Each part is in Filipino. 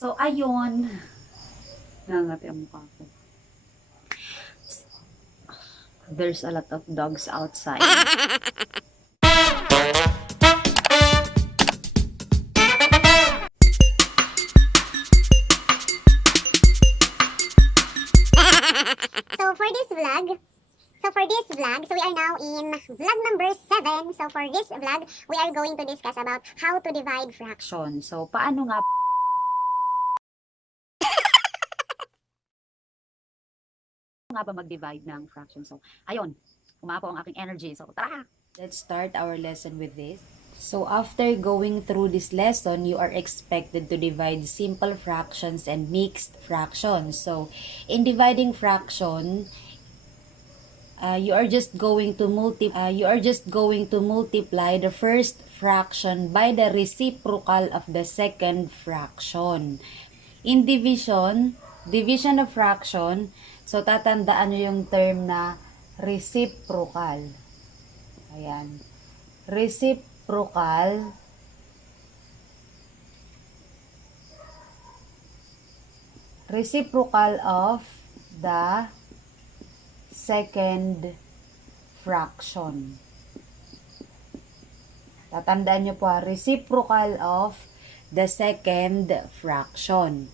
So, ayun. Nangati ang mukha ko. There's a lot of dogs outside. So we are now in vlog number 7. So for this vlog, we are going to discuss about how to divide fractions. So, paano nga ba mag-divide ng fraction? So, ayun. Umapo ang aking energy. So, tara! Let's start our lesson with this. So after going through this lesson, you are expected to divide simple fractions and mixed fractions. So in dividing fraction, you are just going to multiply the first fraction by the reciprocal of the second fraction. In division of fraction, so tatandaan nyo yung term na reciprocal. Ayan. Reciprocal of the second fraction. Tatandaan nyo po, reciprocal of the second fraction.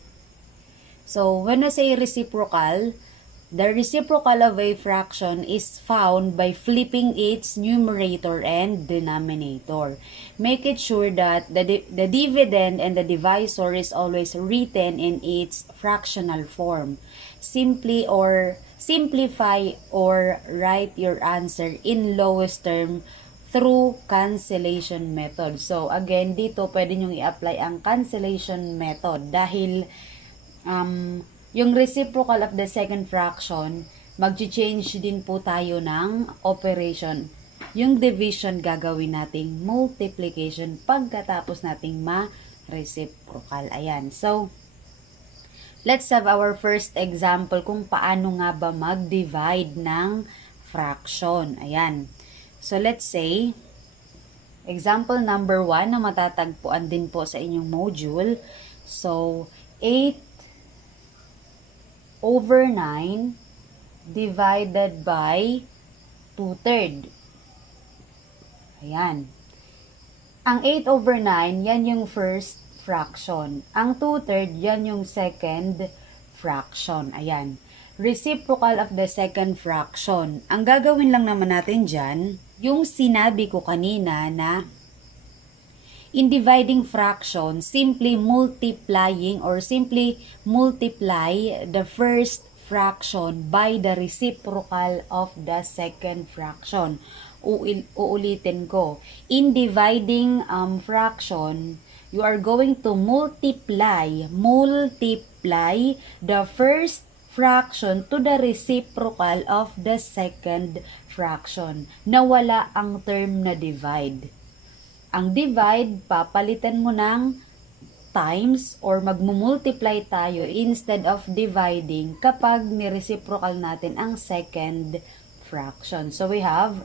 So, when I say reciprocal, the reciprocal of a fraction is found by flipping its numerator and denominator. Make it sure that the dividend and the divisor is always written in its fractional form. Simplify or write your answer in lowest term through cancellation method. So, again, dito pwede nyo i-apply ang cancellation method dahil yung reciprocal of the second fraction, mag-change din po tayo ng operation. Yung division gagawin nating multiplication pagkatapos nating ma-reciprocal. Ayan. So, let's have our first example kung paano nga ba mag-divide ng fraction. Ayan. So, let's say, example number 1 na matatagpuan din po sa inyong module. So, 8/9 divided by 2/3. Ayan. Ang 8/9, yan yung first fraction. Ang 2/3, yan yung second fraction. Ayan. Reciprocal of the second fraction. Ang gagawin lang naman natin dyan, yung sinabi ko kanina na in dividing fraction, simply multiply the first fraction by the reciprocal of the second fraction. Uulitin ko. In dividing fraction, you are going to multiply the first fraction to the reciprocal of the second fraction. Nawala ang term na divide. Ang divide, papalitan mo ng times or magmumultiply tayo instead of dividing kapag ni-reciprocal natin ang second fraction. So, we have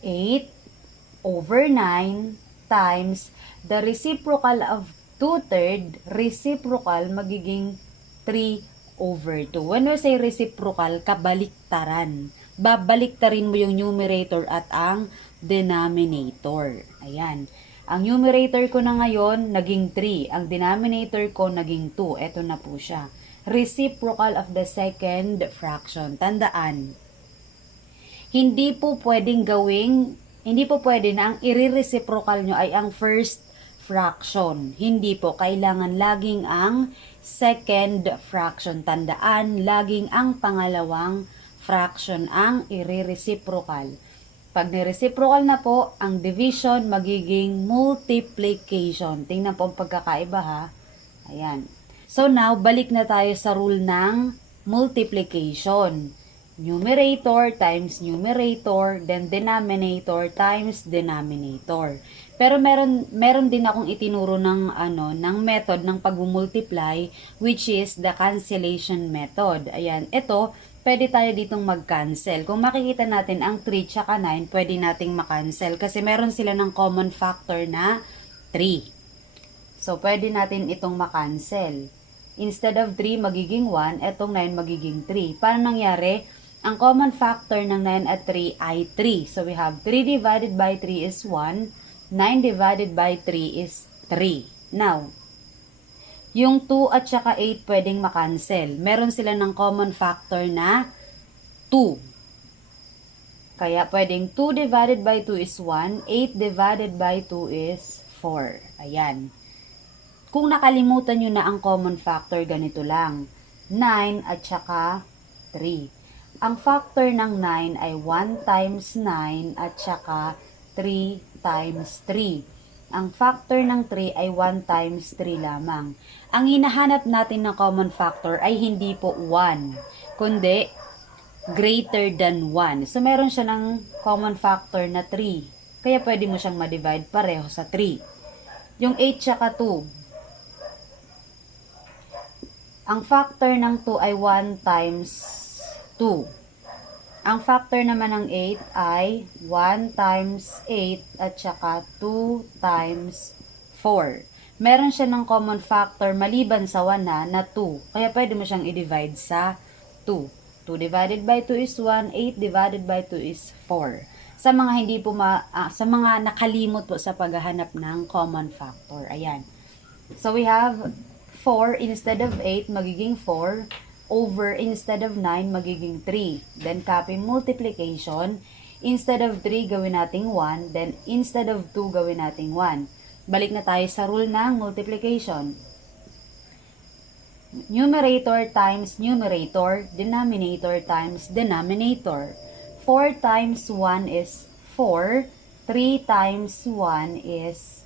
8/9 times the reciprocal of 2/3, reciprocal magiging 3/2. When we say reciprocal, kabaliktaran. Babaliktarin mo yung numerator at ang denominator. Ayan. Ang numerator ko na ngayon, naging 3. Ang denominator ko, naging 2. Ito na po siya. Reciprocal of the second fraction. Tandaan, hindi po pwede na ang i-reciprocal nyo ay ang first fraction. Hindi po. Kailangan laging ang second fraction. Tandaan, laging ang pangalawang fraction ang i-reciprocal. Pag ni-reciprocal na po, ang division magiging multiplication. Tingnan po ang pagkakaiba ha. Ayan. So now, balik na tayo sa rule ng multiplication. Numerator times numerator, then denominator times denominator. Pero meron din akong itinuro ng method ng pag-multiply, which is the cancellation method. Ayan, ito pwede tayo ditong mag-cancel. Kung makikita natin ang 3 tsaka 9, pwede nating ma-cancel kasi meron sila ng common factor na 3. So, pwede natin itong makancel. Instead of 3, magiging 1. Etong 9, magiging 3. Paano nangyari? Ang common factor ng 9 at 3 ay 3. So, we have 3 divided by 3 is 1. 9 divided by 3 is 3. Now, yung 2 at saka 8 pwedeng makancel. Meron sila ng common factor na 2. Kaya pwedeng 2 divided by 2 is 1. 8 divided by 2 is 4. Ayan. Kung nakalimutan nyo na ang common factor, ganito lang. 9 at saka 3. Ang factor ng 9 ay 1 times 9 at saka 3 times 3. Ang factor ng 3 ay 1 times 3 lamang. Ang hinahanap natin na common factor ay hindi po 1, kundi greater than 1. So, meron siya ng common factor na 3. Kaya pwede mo siyang ma-divide pareho sa 3. Yung 8 tsaka 2. Ang factor ng 2 ay 1 times 2. Ang factor naman ng 8 ay 1 times 8 at saka 2 times 4. Meron siya ng common factor maliban sa 1 na 2. Kaya pwede mo siyang i-divide sa 2. 2 divided by 2 is 1. 8 divided by 2 is 4. Sa mga hindi po sa mga nakalimot po sa paghahanap ng common factor. Ayan. So we have 4 instead of 8 magiging 4. Over instead of 9 magiging 3. Then copy multiplication. Instead of 3 gawin nating 1. Then instead of 2 gawin nating 1. Balik na tayo sa rule ng multiplication. Numerator times numerator. Denominator times denominator. 4 times 1 is 4. 3 times 1 is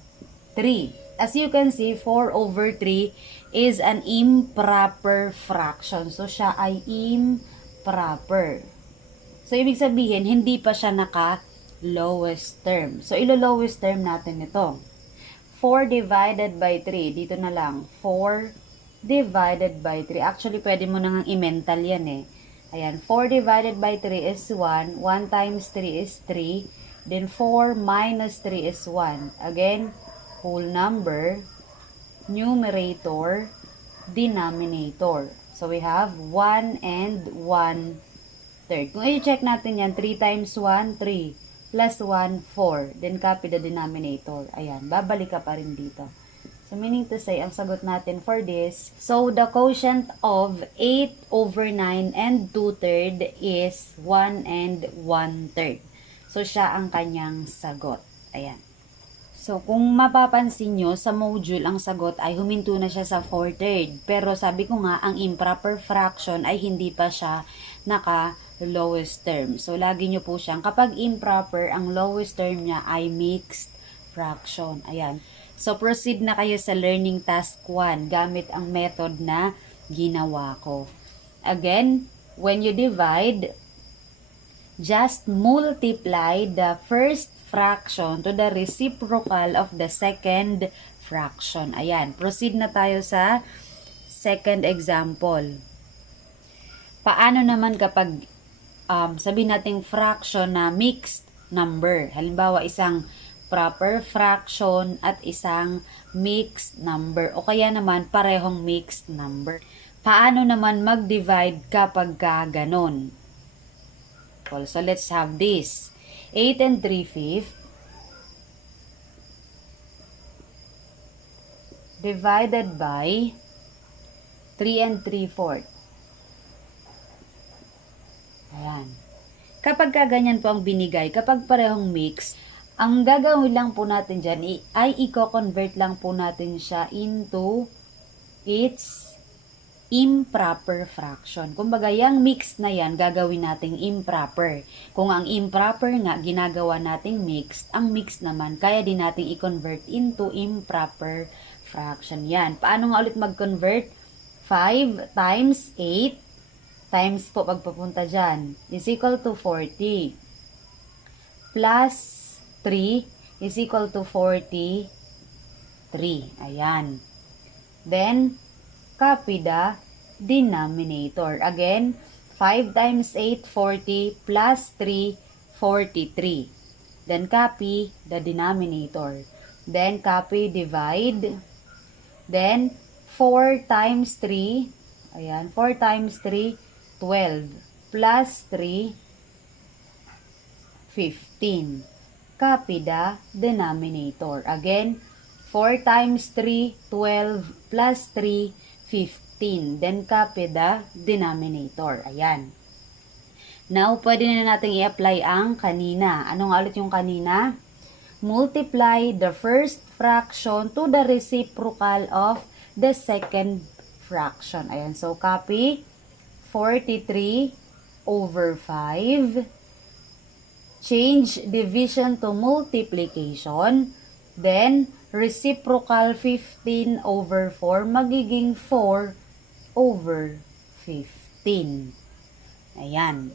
3. As you can see, 4 over 3 is an improper fraction. So, siya ay improper. So, ibig sabihin, hindi pa siya naka-lowest term. So, ilo-lowest term natin ito. 4 divided by 3. Dito na lang. 4 divided by 3. Actually, pwede mo nang i-mental yan eh. Ayan, 4 divided by 3 is 1. 1 times 3 is 3. Then, 4 minus 3 is 1. Again, whole number, numerator, denominator. So, we have 1 and 1/3. Kung i-check natin yan, 3 times 1, 3. Plus 1, 4. Then, copy the denominator. Ayan, babalik ka pa rin dito. So, meaning to say, ang sagot natin for this, so, the quotient of 8 over 9 and 2/3 is 1 and 1/3. So, siya ang kanyang sagot. Ayan. So, kung mapapansin nyo, sa module, ang sagot ay huminto na siya sa 4/3. Pero sabi ko nga, ang improper fraction ay hindi pa siya naka-lowest term. So, lagi nyo po siyang, kapag improper, ang lowest term niya ay mixed fraction. Ayan. So, proceed na kayo sa learning task 1 gamit ang method na ginawa ko. Again, when you divide, just multiply the first fraction to the reciprocal of the second fraction. Ayan, proceed na tayo sa second example. Paano naman kapag sabihin nating fraction na mixed number? Halimbawa, isang proper fraction at isang mixed number o kaya naman parehong mixed number. Paano naman mag-divide kapag ganon? So, let's have this. 8 and 3/5 divided by 3 and 3/4. Ayan. Kapag ganyan po ang binigay, kapag parehong mix, ang gagawin lang po natin dyan ay i-convert lang po natin siya into its improper fraction. Kumbaga, yung mixed na yan, gagawin nating improper. Kung ang improper nga, ginagawa nating mixed, ang mixed naman, kaya din nating i-convert into improper fraction. Yan. Paano nga ulit mag-convert? 5 times 8 times po pagpapunta dyan is equal to 40. Plus 3 is equal to 43. Ayan. Then, copy the denominator. Again, 5 times 8, 40, plus 3, 43. Then, copy the denominator. Then, copy, divide. Then, 4 times 3, ayan, 4 times 3, 12. Plus 3, 15. Copy the denominator. Again, 4 times 3, 12. Plus 3, 15. Then, copy the denominator. Ayan. Now, pwede na natin i-apply ang kanina. Ano nga ulit yung kanina? Multiply the first fraction to the reciprocal of the second fraction. Ayan. So, copy 43 over 5. Change division to multiplication. Then, reciprocal 15 over 4. Magiging 4 over 15. Ayan.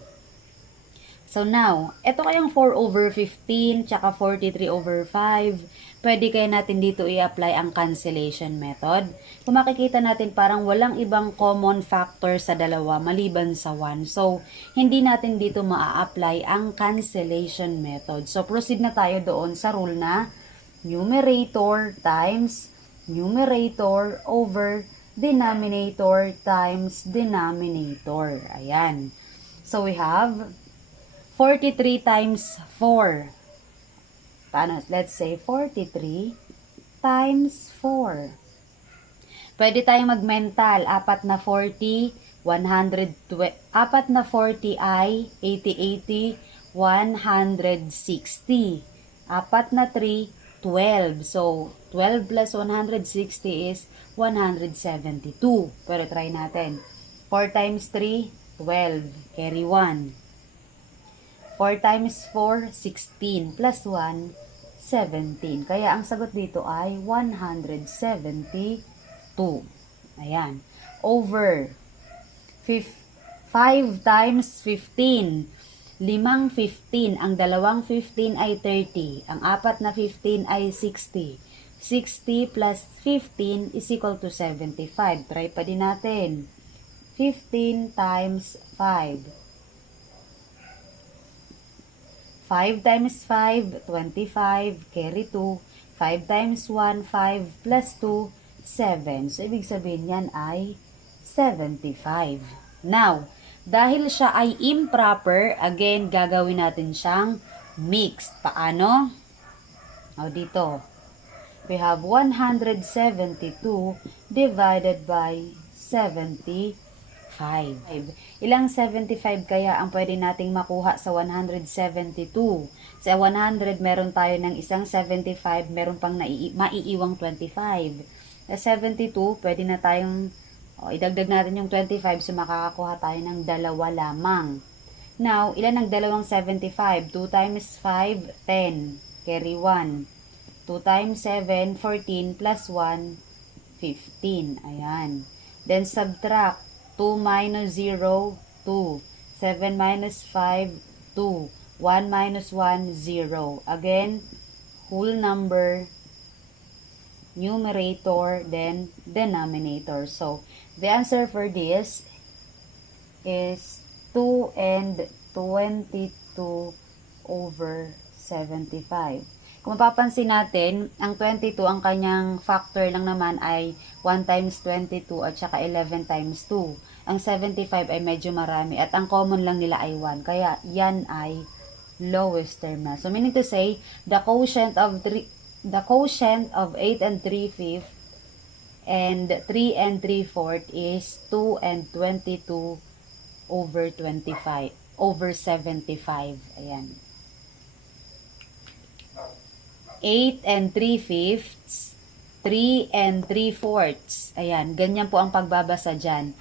So now, ito kayang 4 over 15, tsaka 43 over 5. Pwede kaya natin dito i-apply ang cancellation method. Kung makikita natin, parang walang ibang common factor sa dalawa, maliban sa 1. So, hindi natin dito maa-apply ang cancellation method. So, proceed na tayo doon sa rule na numerator times numerator over denominator times denominator. Ayan. So, we have 43 times 4. Paano? Let's say 43 times 4. Pwede tayong mag-mental. 4 na 40, 120. 4 na 40 ay 80, 160. 4 na 3, 12. So, 12 plus 160 is 172. Pero try natin. 4 times 3, 12. Carry 1. 4 times 4, 16. Plus 1, 17. Kaya ang sagot dito ay 172. Ayan. Over 5 times 15. 5 15. Ang dalawang 15 ay 30. Ang 4 na 15 ay 60. 60 plus 15 is equal to 75. Try pa din natin. 15 times 5. 5 times 5, 25, carry 2. 5 times 1, 5, plus 2, 7. So, ibig sabihin yan ay 75. Now, dahil siya ay improper, again, gagawin natin siyang mixed. Paano? O, dito. We have 172 divided by 75. Ilang 75 kaya ang pwede nating makuha sa 172? Sa 100, meron tayo ng isang 75, meron pang maiiwang 25. Sa 72, pwede na tayong, idagdag natin yung 25, so makakakuha tayo ng dalawa lamang. Now, ilan ang dalawang 75? 2 times 5, 10. Carry 1. 2 times 7, 14, plus 1, 15. Ayan. Then, subtract. 2 minus 0, 2. 7 minus 5, 2. 1 minus 1, 0. Again, whole number, numerator, then denominator. So, the answer for this is 2 and 22 over 75. Kung mapapansin natin, ang 22, ang kanyang factor lang naman ay 1 times 22 at saka 11 times 2. Ang 75 ay medyo marami at ang common lang nila ay 1. Kaya yan ay lowest term na. So meaning to say, the quotient of 8 and 3/5 and 3 and 3/4 is 2 and 22 over 25 over 75. Ayan. 8 and 3/5, 3 and 3/4. Ayan, ganyan po ang pagbabasa dyan.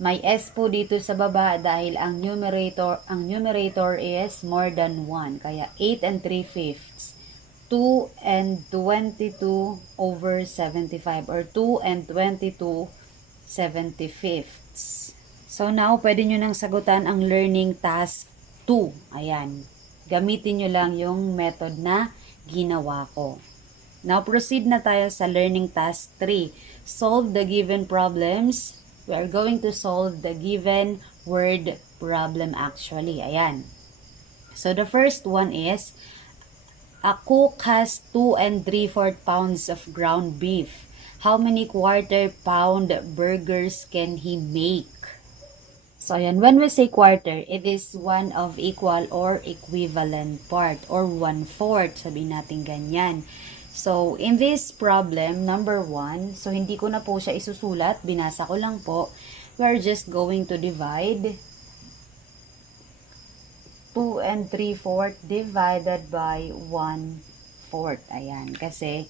May S po dito sa baba dahil ang numerator is more than 1. Kaya 8 and 3/5. 2 and 22 over 75 or 2 and 22 75ths. So now, pwede nyo nang sagutan ang learning task 2. Ayan. Gamitin nyo lang yung method na ginawa ko. Now, proceed na tayo sa learning task 3. Solve the given problems. We are going to solve the given word problem actually. Ayan. So, the first one is, a cook has 2 and 3/4 pounds of ground beef. how many quarter pound burgers can he make? So, ayan, when we say quarter, it is one of equal or equivalent part or 1/4. Sabihin natin ganyan. So, in this problem, number 1, so hindi ko na po siya isusulat, binasa ko lang po. We're just going to divide 2 and 3/4 divided by 1/4. Ayan, kasi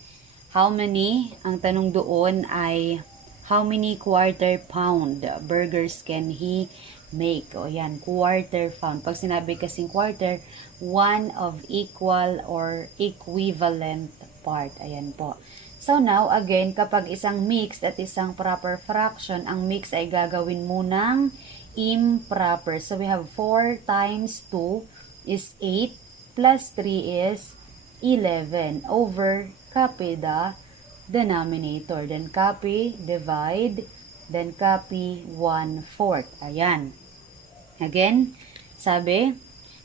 how many, ang tanong doon ay how many quarter pound burgers can he make? O yan, quarter pound. Pag sinabi kasing quarter, one of equal or equivalent part. Ayan po. So now, again, kapag isang mixed at isang proper fraction, ang mix ay gagawin mo ng improper. So we have 4 times 2 is 8 plus 3 is 11 over copy the denominator. Then copy, divide, then copy 1/4. Ayan. Again, sabi,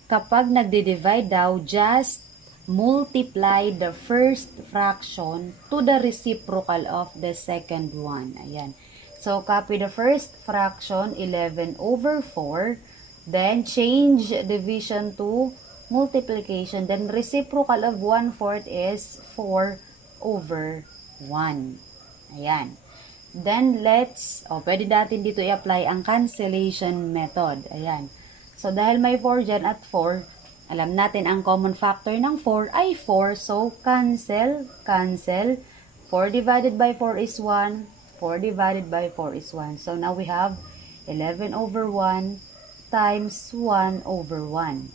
kapag nagdi-divide daw, just multiply the first fraction to the reciprocal of the second one. Ayan. So, copy the first fraction, 11 over 4. Then, change division to multiplication. Then, reciprocal of 1/4 is 4 over 1. Ayan. Then, pwede natin dito i-apply ang cancellation method. Ayan. So, dahil may 4 dyan at 4, alam natin ang common factor ng 4 ay 4. So, cancel. 4 divided by 4 is 1. 4 divided by 4 is 1. So, now we have 11 over 1 times 1 over 1.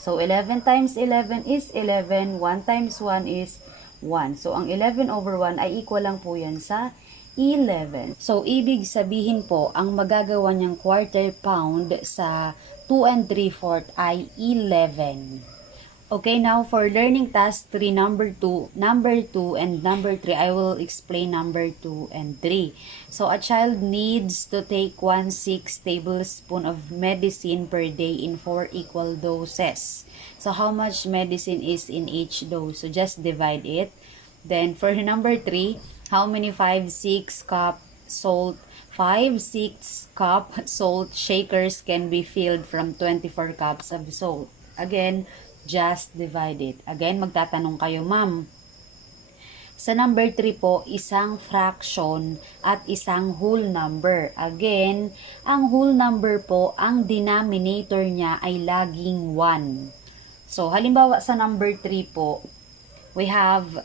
So, 11 times 11 is 11. 1 times 1 is 1. So, ang 11 over 1 ay equal lang po yan sa 11. So, ibig sabihin po, ang magagawa niyang quarter pound sa 2 and 3/4 ay 11. Okay, now for learning task 3, number 2, and number 3, I will explain number 2 and 3. So, a child needs to take 1/6 tablespoon of medicine per day in 4 equal doses. So, how much medicine is in each dose? So, just divide it. Then, for number 3, how many 5/6 cup salt shakers can be filled from 24 cups of salt? Again, just divide it. Again, magtatanong kayo, ma'am. Sa number 3 po, isang fraction at isang whole number. Again, ang whole number po, ang denominator niya ay laging 1. So, halimbawa sa number 3 po, we have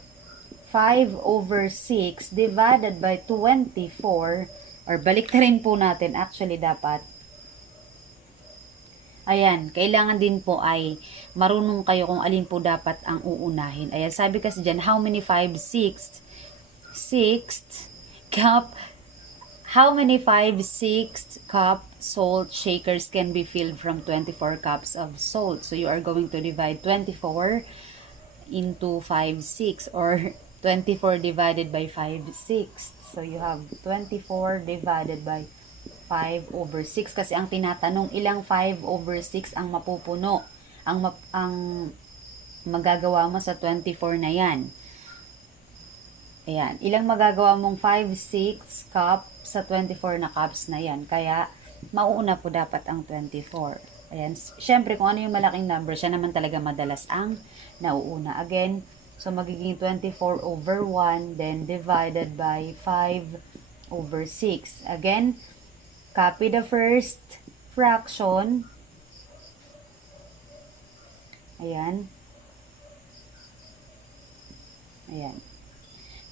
5 over 6 divided by 24, or baliktarin po natin, actually dapat. Ayan, kailangan din po ay marunong kayo kung alin po dapat ang uunahin. Ayan, sabi kasi dyan, how many 5/6 cup, how many 5/6 cup salt shakers can be filled from 24 cups of salt? So, you are going to divide 24 into 5/6 or 24 divided by 5/6. So, you have 24 divided by 5 over 6. Kasi ang tinatanong, ilang 5 over 6 ang mapupuno? Ang magagawa mo sa 24 na yan. Ayan. Ilang magagawa mong 5/6 cup sa 24 na cups na yan. Kaya, mauuna po dapat ang 24. Ayan. Siyempre, kung ano yung malaking number, siya naman talaga madalas ang nauuna. Again, so magiging 24 over 1, then divided by 5 over 6. Again, copy the first fraction. Ayan. Ayan.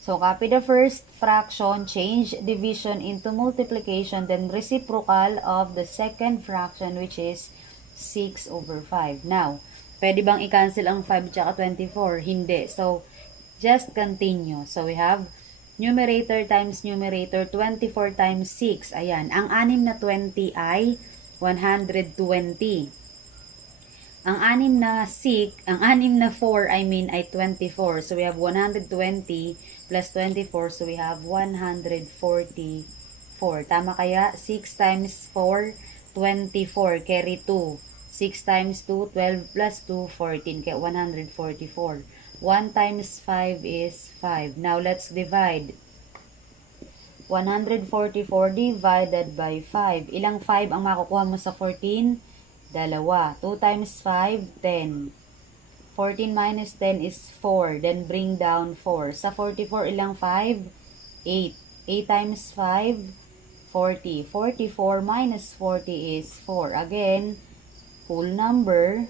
So, copy the first fraction, change division into multiplication, then reciprocal of the second fraction, which is 6 over 5. Now, pwede bang i-cancel ang 5 tsaka 24? Hindi. So, just continue. So, we have numerator times numerator, 24 times 6. Ayan. Ang 6 na 20 ay 120. Ang 6 na 4, ay 24. So, we have 120 plus 24. So, we have 144. Tama kaya? 6 times 4, 24. Carry 2. 6 times 2, 12 plus 2, 14. Kaya 144. 1 times 5 is 5. Now, let's divide. 144 divided by 5. Ilang 5 ang makukuha mo sa 14? Dalawa. 2 times 5, 10. 14 minus 10 is 4. Then bring down 4. Sa 44, ilang 5? 8. 8 times 5, 40. 44 minus 40 is 4. Again, whole number,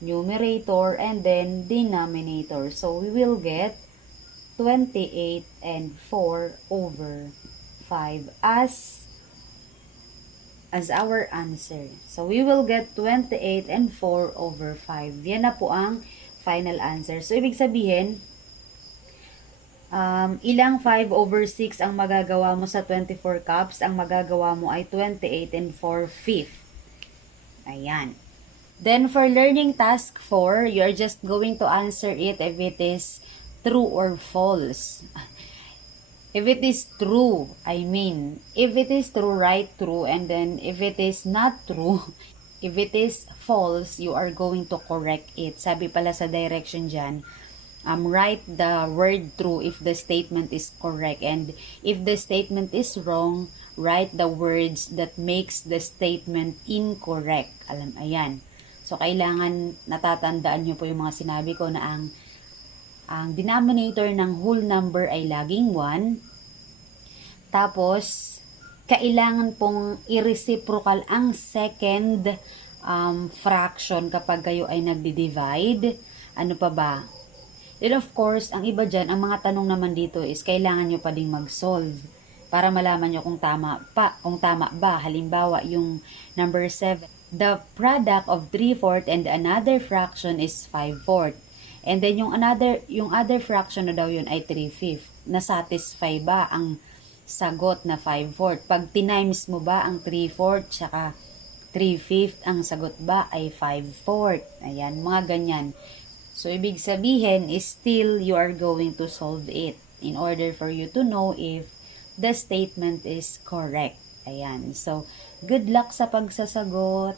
numerator, and then denominator. So, we will get 28 and 4 over 5 as our answer. So, we will get 28 and 4 over 5. Yan na po ang final answer. So, ibig sabihin, ilang 5 over 6 ang magagawa mo sa 24 cups? Ang magagawa mo ay 28 and 4/5. Ayan. Then, for learning task 4, you are just going to answer it if it is true or false. If it is true, if it is true, write true, and then if it is not true, if it is false, you are going to correct it. Sabi pala sa direction dyan, write the word true if the statement is correct, and if the statement is wrong, write the words that makes the statement incorrect. Ayan. So, kailangan natatandaan nyo po yung mga sinabi ko na ang denominator ng whole number ay laging 1. Tapos, kailangan pong i-reciprocal ang second fraction kapag kayo ay nagdi-divide. Ano pa ba? Then of course, ang iba dyan, ang mga tanong naman dito is kailangan nyo pa ding mag-solve para malaman nyo kung tama ba. Halimbawa, yung number 7. The product of 3/4 and another fraction is 5/4. And then yung other fraction na daw yun ay 3/5. Na-satisfy ba ang sagot na 5/4? Pag tinimes mo ba ang 3/4 tsaka 3/5, ang sagot ba ay 5/4? Ayan, mga ganyan. So, ibig sabihin is still you are going to solve it in order for you to know if the statement is correct. Ayan. So, good luck sa pagsasagot.